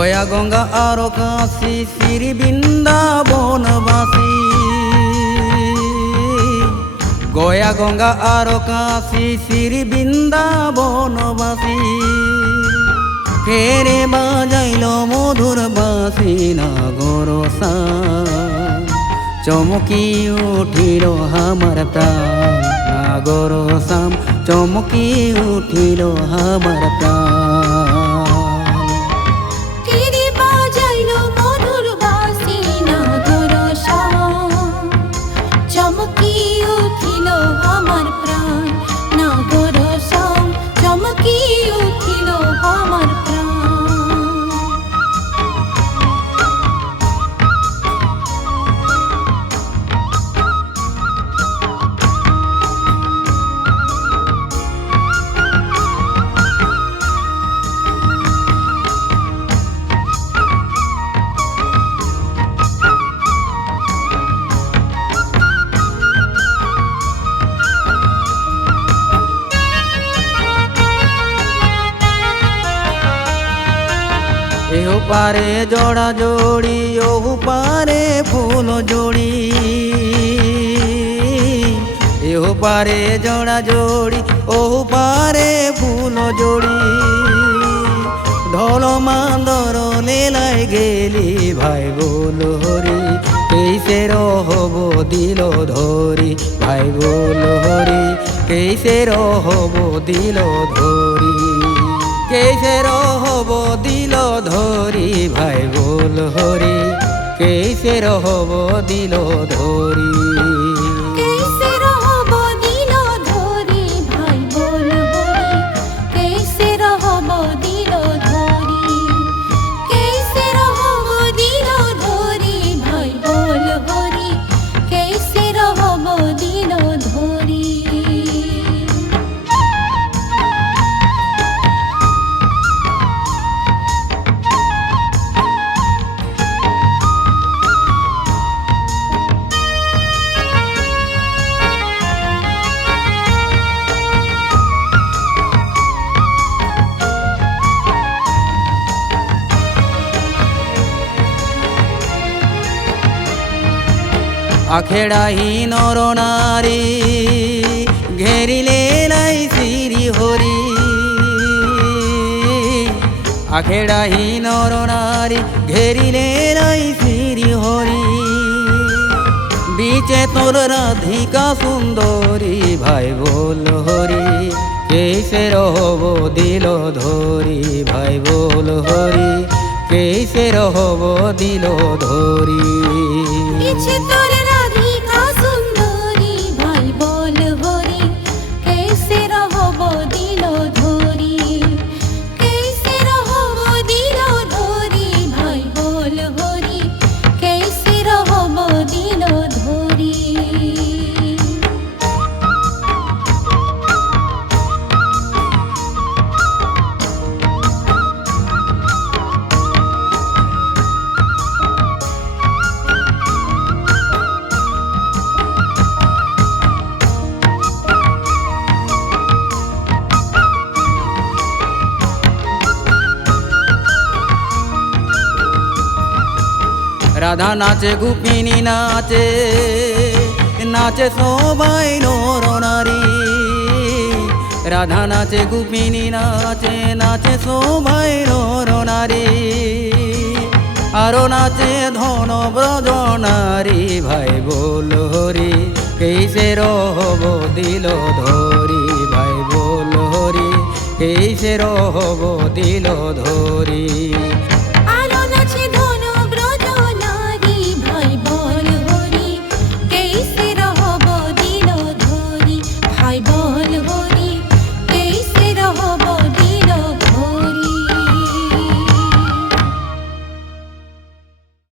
গয়া গঙ্গা আর কাশী শ্রী বৃন্দাবনবাসী। গয়া গঙ্গা আর কাশী শ্রী বৃন্দাবনবাসী। ফেরে বাজাইল মধুর বাঁশি নাগর শাম। চমকি উঠিল আমার প্রাণ নাগর শাম। চমকি উঠিল আমার প্রাণ। एहो पारे जोड़ा जोड़ी ओहु पारे फूल जोड़ी। एहो पारे जोड़ा जोड़ी ओहु पारे फूल जोड़ी। ढोल मांदर लेलाई गेली भाई बोल हरी। कैसे रहबो दिल धरी भाई बोल हरी। कैसे रहबो दिल धरी। कैसे रहबो दिल धरी भाई बोल हरी। कैसे रहबो दिल धरी। आखेड़ाही नर नारी घेरिले लाई श्री हरि। आखेड़ाही नर नारी घेरिले लाई श्री हरि। बीचे तोर राधिका सुंदरी भाई बोल हरि। कैसे रहबो दिल धरी भाई बोल हरि। कैसे रहबो दिल धरी। राधा नाचे गोपिनी नाचे नाचे सबाई नर नारी। राधा नाचे गोपिनी नाचे नाचे सबाई नर नारी। आरो नाचे धन ब्रज नारी भाई बोल हरि। कैसे रहबो दिल धरी भाई बोल हरि। कैसे रहबो दिल धरी।